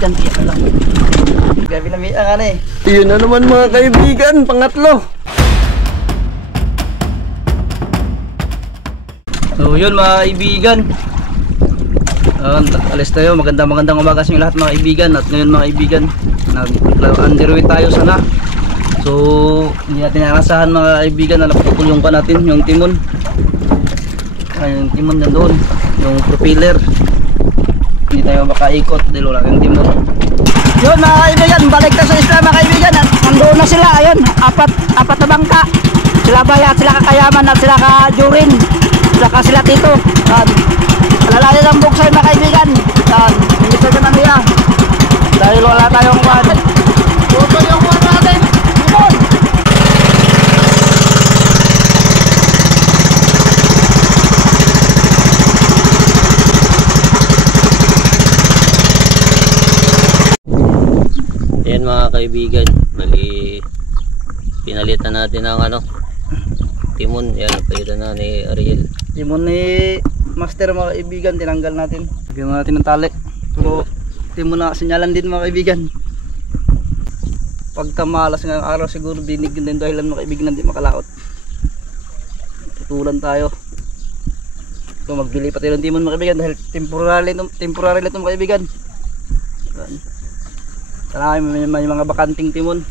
kaibigan, tiyak na lang. Grabe na miya ka na eh. Yun na naman mga kaibigan, pangatlo. So yun mga kaibigan, alis tayo. Magandang umaga sa inyo lahat mga kaibigan. At ngayon mga kaibigan, underway tayo sana. So hindi natin nakasahan mga kaibigan na naputulong pa natin yung timon. Yung timon nandoon, yung propeller. Hindi tayo makaikot dahil wala yung timon. Yun mga kaibigan, balik na sa isla mga kaibigan. At nandoon na sila, ayun, apat na bangka. Sila Bayat, sila Kakayaman at sila Kajurin, sila Tito. Alalayan ang buksay mga kaibigan. Hindi sa ganun niya dahil wala tayong kwan. Puto yung kwan natin. Timon! Ayan mga kaibigan, bali pinalitan natin ang timon. Yan, palitan na ni Ariel. Timon ni Master mga kaibigan, tinanggal natin. Bigyan natin ng tali. Pero timon na sinyalan din mga kaibigan. Pagka malas ngayong araw siguro dinig din dahilan mga kaibigan hindi makalaot. Tutulan tayo. So magbili pa tayo ng timon mga kaibigan dahil temporary ito mga kaibigan. Sana may mga bakanting timon.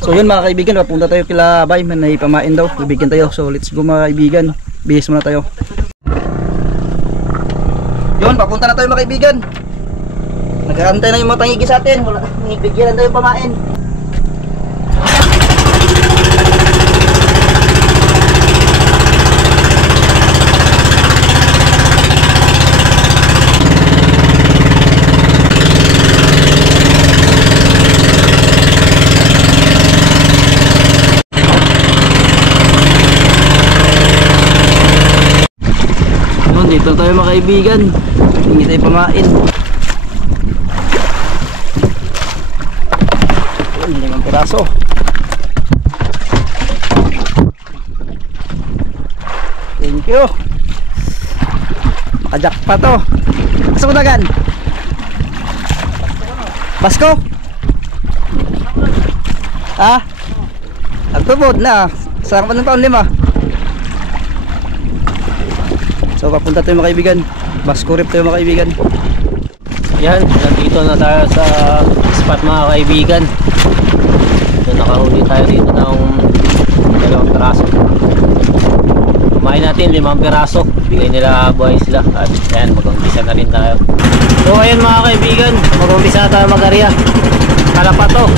So yun mga kaibigan, papunta tayo kila Bay, may pamain daw, bibigyan tayo. So let's go mga kaibigan, bihis muna tayo. Yun, papunta na tayo mga kaibigan. Nag-aantay na yung mga tangigi sa atin, bigyan na tayo pamain. Dito tayo mga kaibigan, hindi tayo pamain. Yun, 5 piraso. Thank you. Makajak pa to. Asa mo dagan? Basko? Ha? Agtubod na. Sarang pa ng taon 5. So papunta tayo mga kaibigan, Baskurip tayo mga kaibigan. Yan, nandito na tayo sa spot mga kaibigan. So nakahuli tayo dito ng 2 piraso. Kumain natin 5 piraso, bigay nila buhay sila. At yan, mag-umpisa na rin tayo. So ayan mga kaibigan, mag-umpisa tayo mag-arya. Kalapa to.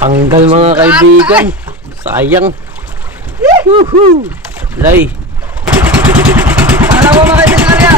Tanggal mga kaibigan. Sayang. Woohoo! Lay. Alam mo mga kaibigan Arya.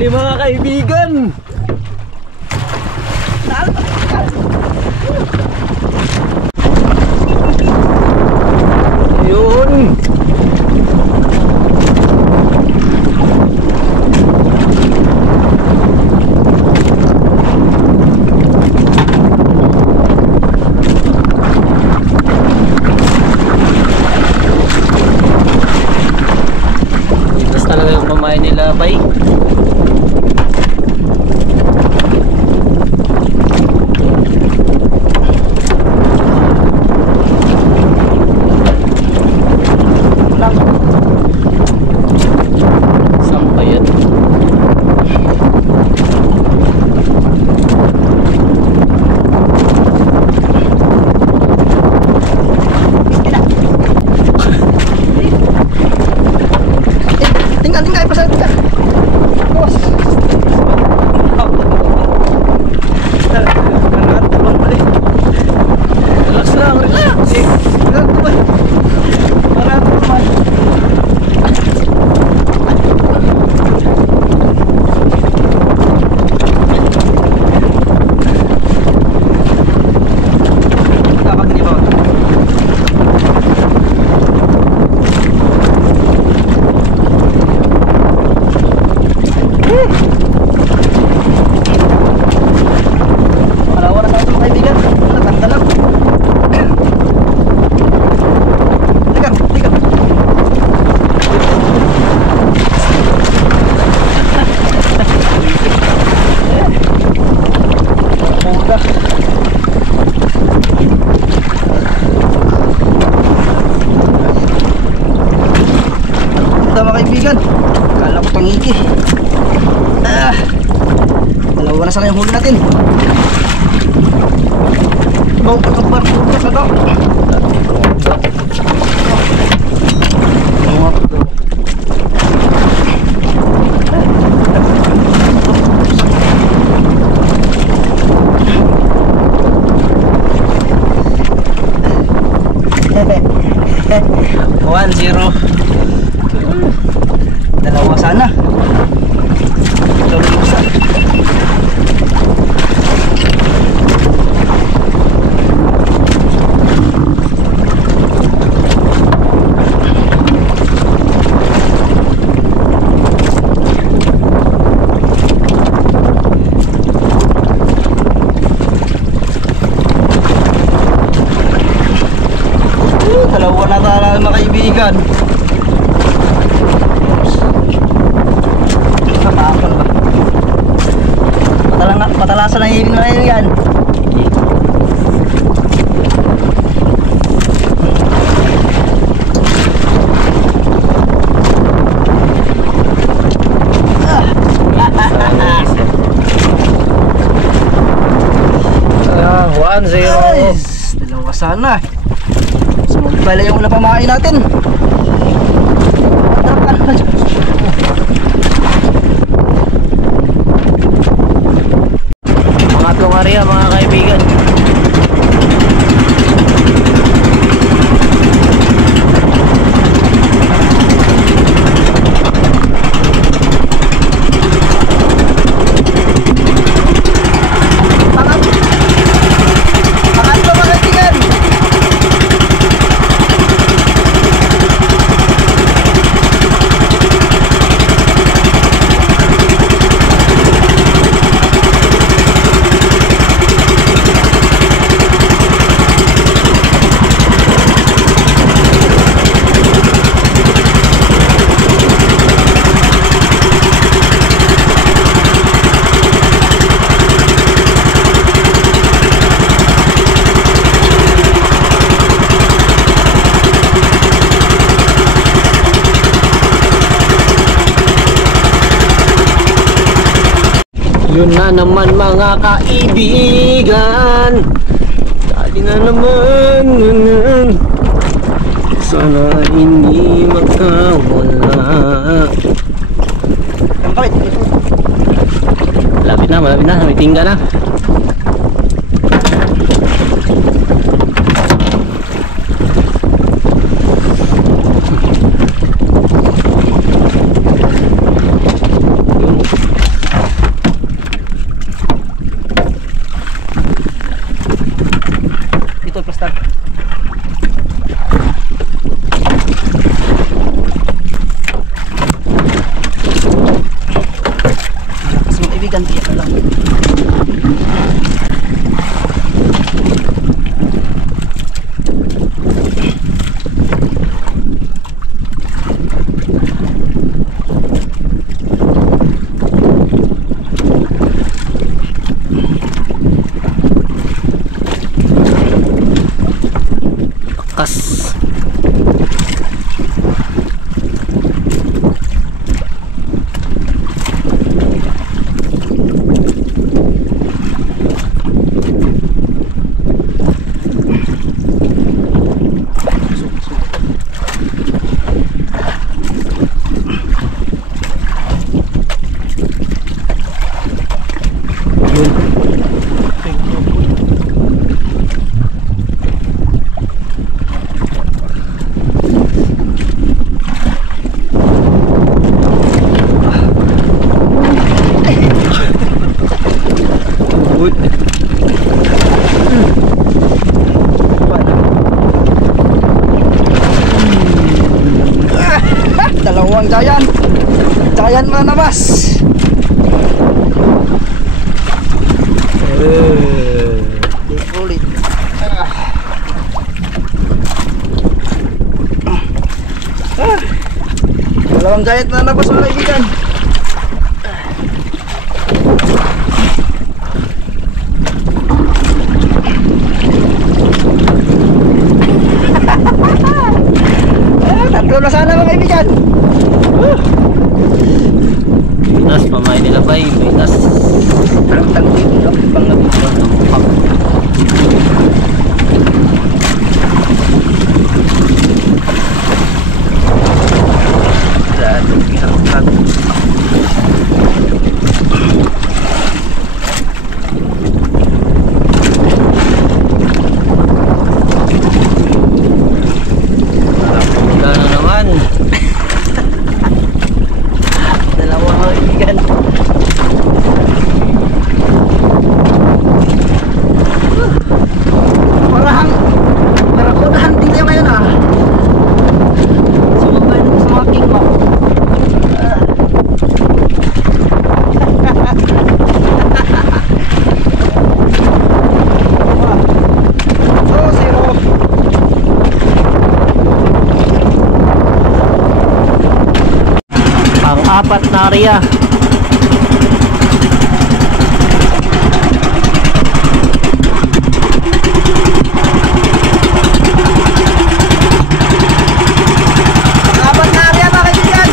Huli mga kaibigan! Ayun! Itas talaga yung pamain nila, bay. Sampayan. Tinggal, tinggal, pasal tinggal. Bos. Relax lang, relax! Mga kaibigan, kala ko pangiki. Dalawa na sana yung huli natin. Bawang pagkabar sa daw. One zero. Dalawa sana. Dalawa isa. Dalawa na tayo mga kaibigan. Matalasan ang hiling na yun yan. One zero. Nice. Dalawa sana. Sumunod pala yung una pamain natin. Pangatlong area mga kaibigan. Pangatlo mga kaibigan. Yun na naman mga kaibigan. Dali na naman. Sana hindi magkawala. Malapit na, may tingga na. kaibigan, tiyak na lang. Kas. Dalawang giant. Giant manabas. Ulit. Dalawang giant manabas mga kaibigan. Tatlo na sana mga kaibigan. Minas, pamain nila ba yung minas? Tang dito, pang nabito. Gano'n naman. Dalawang mga kaibigan. Parang hunting tayo ngayon ah. Sumabay na sa mga king mo. Oh, zero. Ang apat na area. Apat na area mga kaibigan.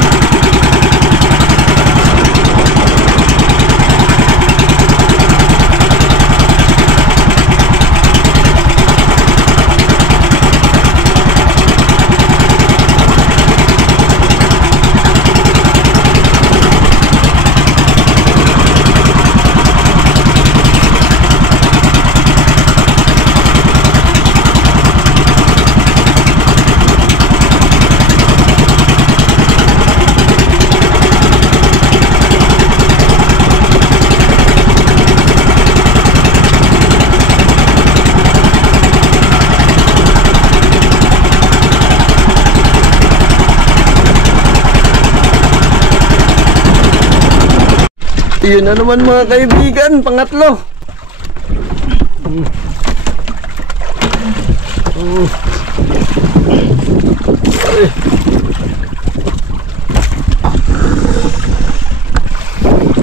Yun na naman mga kaibigan, pangatlo.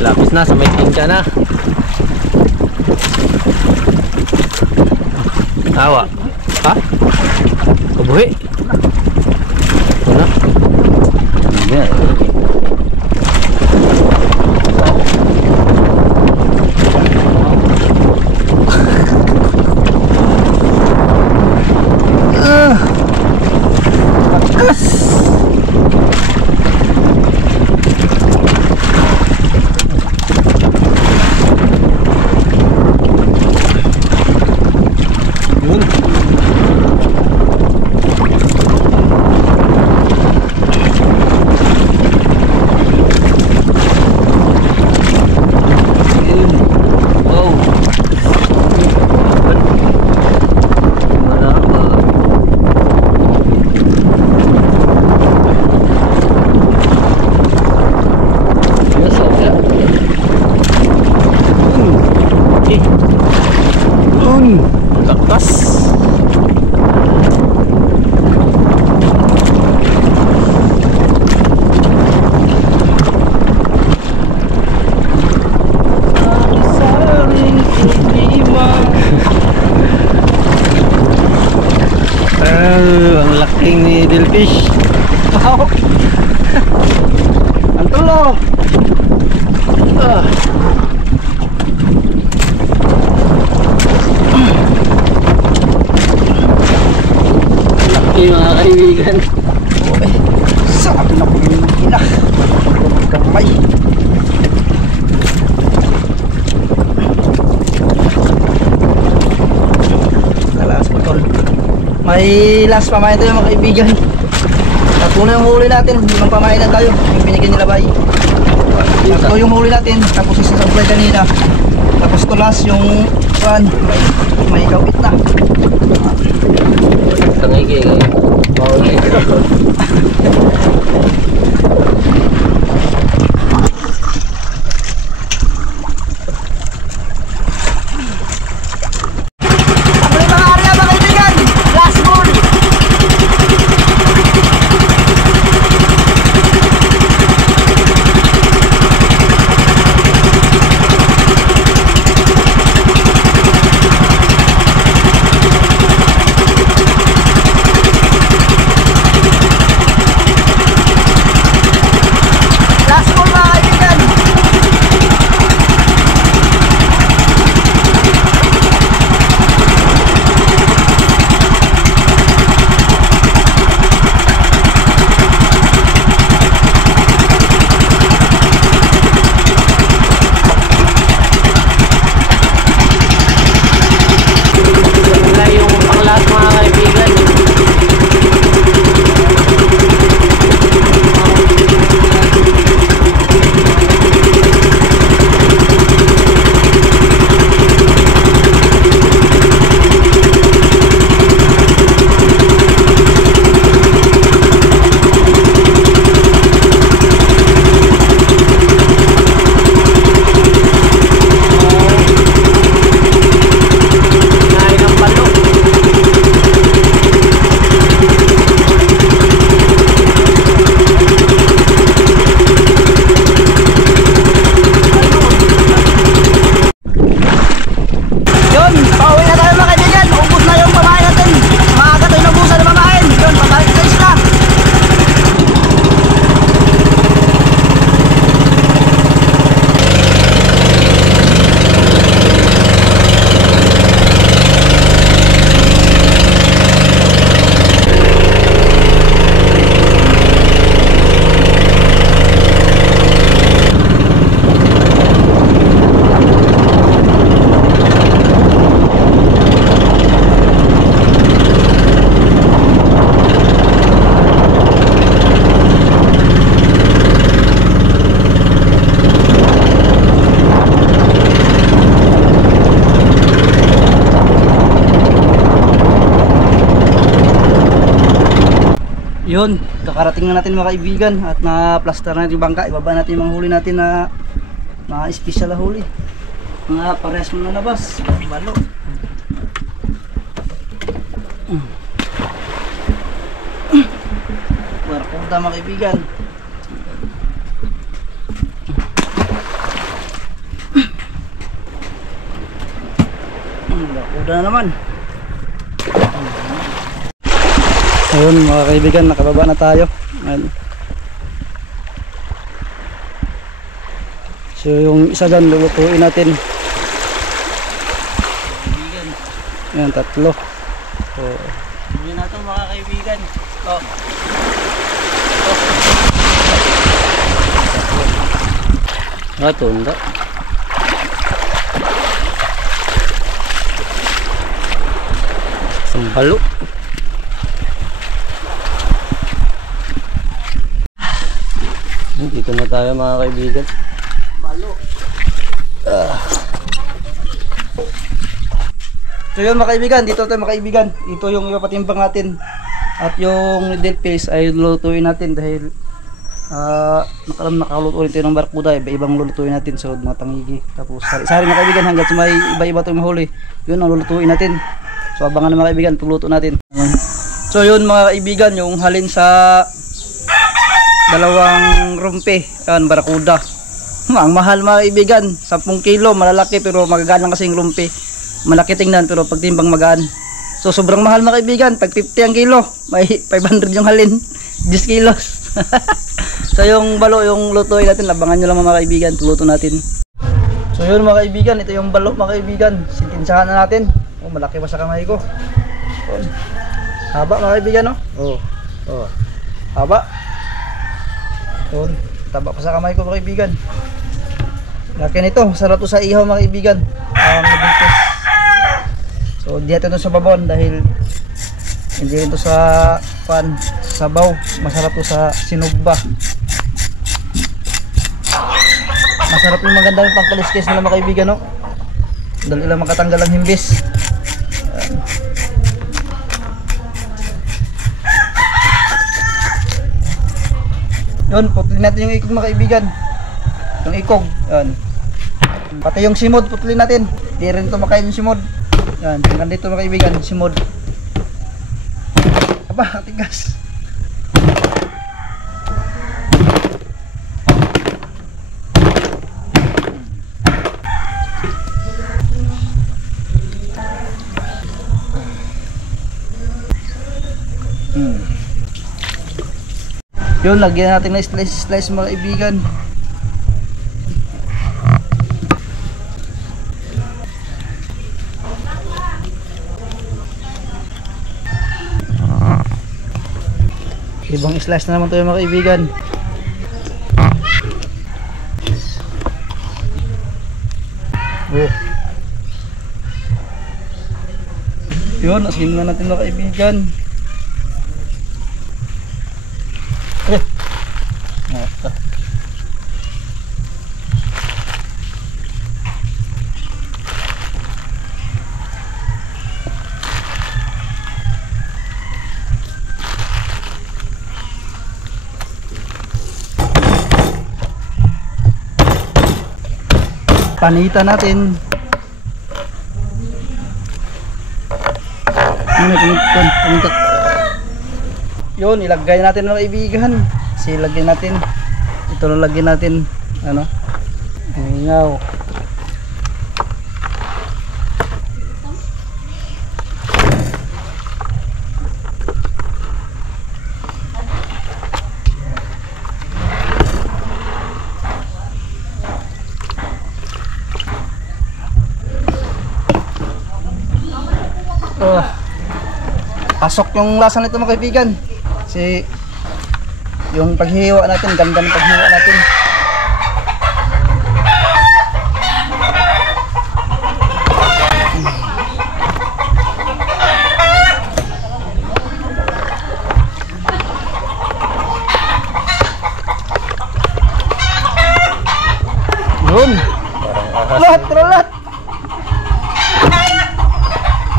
Lapis na sa may tingka na. Awa. Ha? Kabuhi. Wala. Yeah. kamay. Talas putol. May last pamain tayo mga kaibigan. Tatlo na yung huli natin. Limang pamain na tayo. Yung binigyan nila bay. Tatlo yung huli natin. Tapos isa sa supply kanina. Tapos tulas yung may gawit na. Tangigi kayo. Bawal na ito. Muli mga area mga kaibigan. Last goal. Last goal mga kaibigan. Wala yung pang-last mga kaibigan. Nain ng palo. Yun, pauwi na tayo mga kaibigan. Ubus na yung pamain natin. Maaga tayo nabusan na pamain. Yun, pabalik sa isla. Yun, kakarating na natin mga kaibigan at na-plaster na natin yung bangka. Ibaba natin yung mga huli natin na mga special na huli. Mga parehas mo na labas. Balo. Barakuda mga kaibigan. Barakuda na naman. Ayun mga kaibigan, nakababa na tayo. Ayan. So yung isa dyan, lulutuin natin. Kaibigan. Ayan, tatlo. So, yun na ito mga kaibigan. Oh. Tunda. Sambalo. Dito na tayo mga kaibigan. Balo. So yun mga kaibigan, dito tayo mga kaibigan. Ito yung ipapatimbang natin. At yung dead fish ay lulutuin natin dahil nakaluto rin tayo ng barkuda. Iba-ibang lulutuin natin. So mga tangigi. Tapos sari mga kaibigan hanggang sa may iba-iba itong mahuli. Yun ang lulutuin natin. So abangan na mga kaibigan, pagluto natin. So yun mga kaibigan, yung halin sa dalawang rumpi, yan, barakuda. Ang mahal mga kaibigan, 10 kilo, malalaki pero magagaan lang kasi yung rumpi. Malaki tingnan pero pagtimbang magaan. So sobrang mahal mga kaibigan, pag 50 ang kilo, may 500 yung halin, 10 kilos. So yung balo, yung lutuin natin, labangan nyo lang mga kaibigan, tuluto natin. So yun mga kaibigan, ito yung balo mga kaibigan, sintinsahan na natin. Oh, malaki pa sa kamay ko. Oh. Haba mga kaibigan, no? Oh. Oh. Haba. Yun. taba pa sa kamay ko mga kaibigan. Laki nito, sarap to sa ihaw mga kaibigan. Nabintis. So di natin ito sa babon dahil hindi rin to sa sabaw. Masarap to sa sinugba. Masarap yung maganda yung pangkaliskis nila mga kaibigan, no? Dahil ilang makatanggal ang himbis. Yun, putlin natin yung ikog mga kaibigan. Yung ikog, yan. Pati yung simod, putlin natin. Di rin ito makain yung simod. Yan, hanggang dito mga kaibigan, simod. Aba, tigas. Yun, lagyan natin ng slice mga kaibigan. Ibang slice na naman ito mga kaibigan. Oh. Yun, asin na natin mga kaibigan. Panitan natin. Yun, ilagay natin mga kaibigan. Kasi lagyan natin. Ito na lagyan natin. Ano? Hingaw. Pasok yung lasa nito mga kaibigan. Kasi yung paghihiwa natin, ganda ng paghihiwa natin. Yun. Lahat.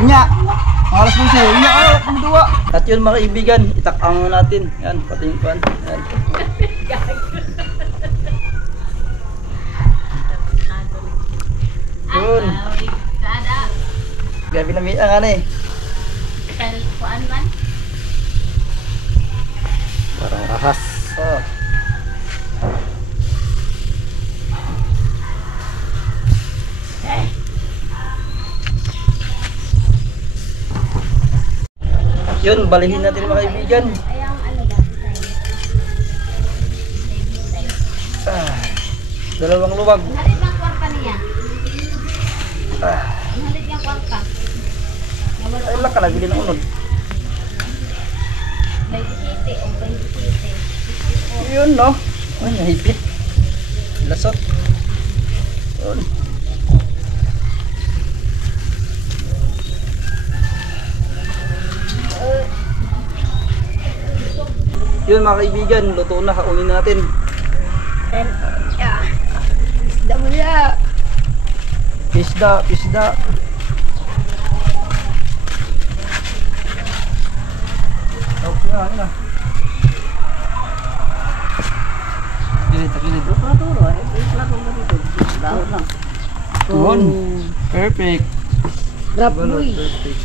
Nya. Alas mo siya. Nya, dua. At yun mga kaibigan, itakang natin. Yan, pati yung pan. Yan. Yun. Gabi na may ang eh. Parang ahas. Oh. Yun, balihin natin mga kaibigan. Dalawang luwag. Halit ang kwarta niya. Halit yung kwarta. Ay, laka na, bili ng unod. May bisite o may bisite. Yun, no? Ay, nahipit. Lasot. Yun. Yun mga kaibigan, luto na, kaunin natin. Isda mo niya. Pisda. Okay na. Kilid. Tuon. Perfect. Grab Balot, boy. perfect.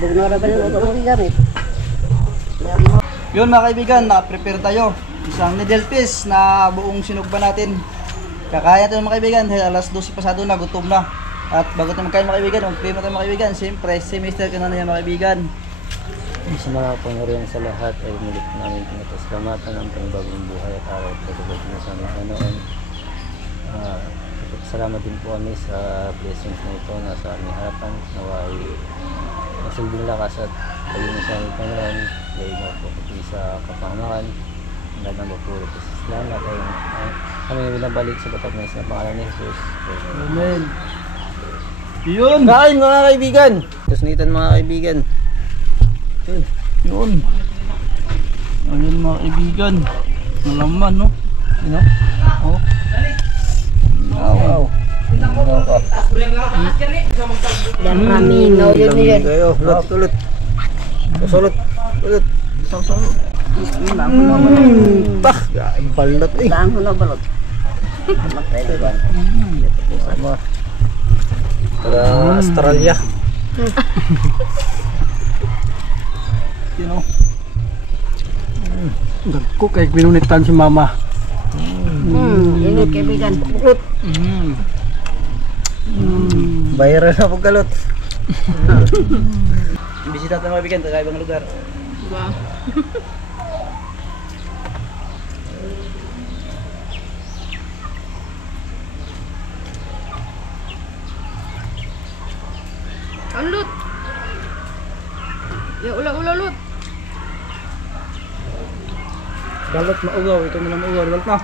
Bugnora ba yung utong gamit? Yun mga kaibigan, na-prepare tayo. Isang needle fish na buong sinugba natin. Kakaya tayo mga kaibigan dahil alas 12 pasado na, gutom na. At bago tayo magkain mga kaibigan, mag-pray tayo mga kaibigan. Siyempre, semester ka na yan mga kaibigan. Sa mga pangyarihan sa lahat ay mulit namin pinapasalamatan ang panibagong buhay at araw at patubad na sa aming Panginoon. Salamat din po kami sa blessings na ito na sa aming harapan. Naway masilbing lakas at pagiging sa aming Panginoon. Dahil mo po kami sa kapahamakan. Ganda mo po. Salamat ay kami binabalik sa Batangas na pangalan ni Jesus. Amen. Yun! Kain mga kaibigan! Kusnitan mga kaibigan. Yun! Ayun mga kaibigan. Malaman, no? Yun, no? Oh. Wow! Dan kami no yun yun. Kayo, ulit. Ulit. Bah! Balot eh! Bang na balot. Matay ba? Sama. Para Australia. You know? Dagko kay binunitan si mama. Ini kaibigan. Bayaran na pagkalot. Bisita tayo mga kaibigan, kakaibang lugar. Wow. Alut. Ya ulah lut. Balot maugaw, ito na lang maugaw, balot na.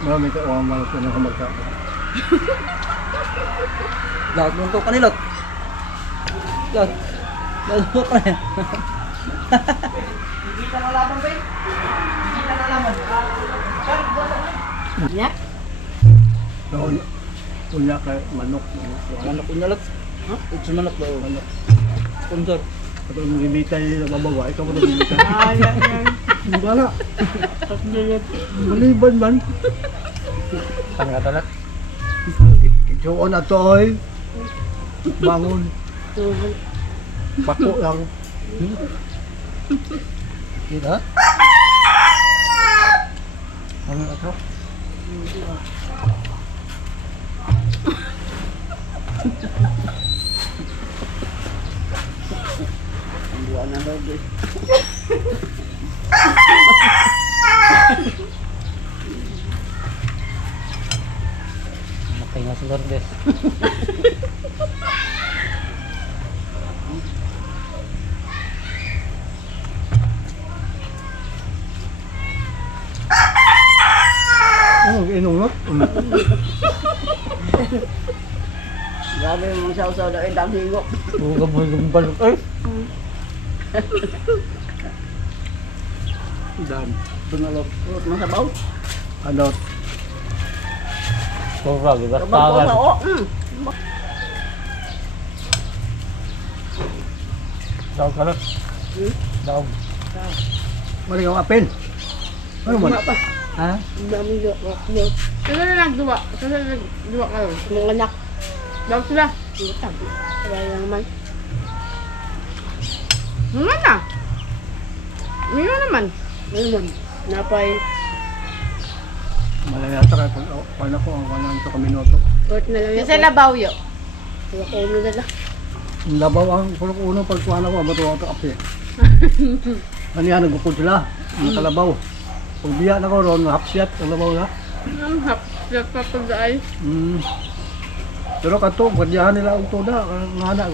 Marami ka uwang balot na kumagka. Lahat mong to kanilot. Lahat. Lahat mo pa yan. Ya. Doon, kunya kay manok. Manok unalot. Ha? Ito manok daw. Manok. Sponsor. Ito ang gibitay na babawa, ikaw mo na gibitay. Bala. Maliban man. Pangatalat. Ito na to ay. Bangon. Bako lang. Dito? Ano ito? Matay nga si Lourdes. Ano, inungot? Grabe mong saw-saw na indang higop. Bugam balot ay. Dan. Tunalok. Urut mo sa baw. Ano? Sobra, diba? Kabag ko sa o. Daog kalot. Daog. Mali ang apel. Ano man? Pa. Ha? Dami yo. Sila na nagduwa. Sila na nagduwa kayo. Mga anak. Daw sila. Utang. Kaya naman. Nga na. Nga naman. Ayun. Napay. Malayata kay pag ako ang kanan to kami noto. Urut na lang. Kasi labaw yo. Wala ko ulo na lang. Labaw ang pulok uno pagkuhan ako bato ako ape. Ano yan nagukod sila. Ang kalabaw. Pag biya na ko ron hapsyat ang labaw na. Ang hapsat pa pag-ay. Pero kato gwadyahan nila og tuda nga na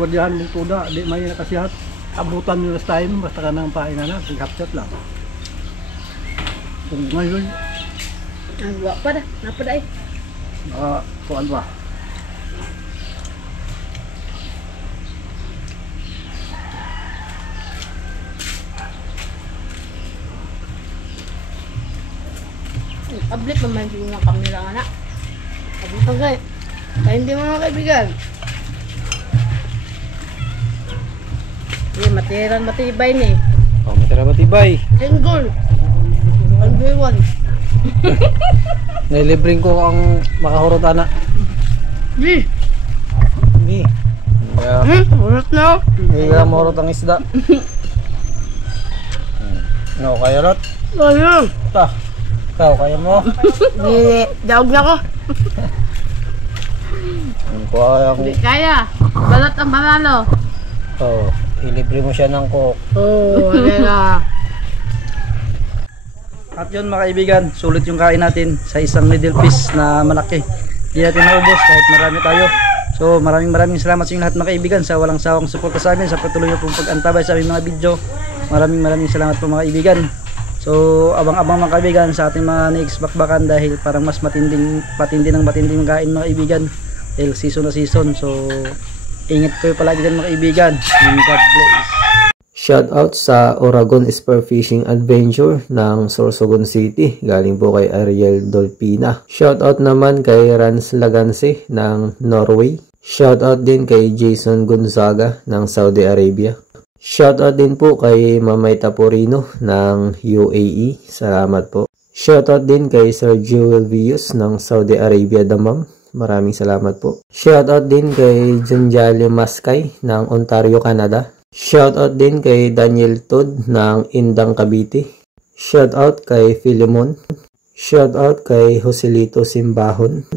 gwadyahan mong tuda di may nakasihat. Abutan nyo last time basta ka nang pain na hapsyat lang. Kung ngayon Wala pa dah. Napa dah? kuan ba. Ablit naman yung mga kamera nga na. Okay. Kaya hindi mga kaibigan. Matiran matibay ni. Oh, matira matibay. Single. 1v1. Nailibring ko ang makahurot ana. Di. Hindi. Kaya, Urut na. hindi ka mahurot ang isda. No, kaya lot. Ayun. Ta. Ikaw, kaya mo. Hindi. Daog na ko. Ang kaya ko. Di kaya. Balot ang manalo. Oh, ilibre mo siya ng coke. Oh, wala. At yun mga kaibigan, sulit yung kain natin sa isang middle piece na malaki. Hindi natin naubos kahit marami tayo. So maraming salamat sa inyo lahat mga kaibigan sa walang sawang suporta sa amin, sa patuloy pong pag-antabay sa aming mga video. Maraming salamat po mga kaibigan. So abang-abang mga kaibigan sa ating mga next bakbakan dahil parang mas matindi ng matinding kain mga kaibigan dahil season na season. So ingat kayo palagi dyan mga kaibigan, and God bless. Shoutout sa Oragon Spearfishing Adventure ng Sorsogon City. Galing po kay Ariel Dolpina. Shoutout naman kay Rans Laganse ng Norway. Shoutout din kay Jason Gonzaga ng Saudi Arabia. Shoutout din po kay Mamay Taporino ng UAE. Salamat po. Shoutout din kay Sir Joel Vius ng Saudi Arabia Damam. Maraming salamat po. Shoutout din kay Junjali Maskay ng Ontario, Canada. Shoutout din kay Daniel Todd ng Indang, Cavite. Shoutout kay Philemon. Shoutout kay Joselito Simbahon.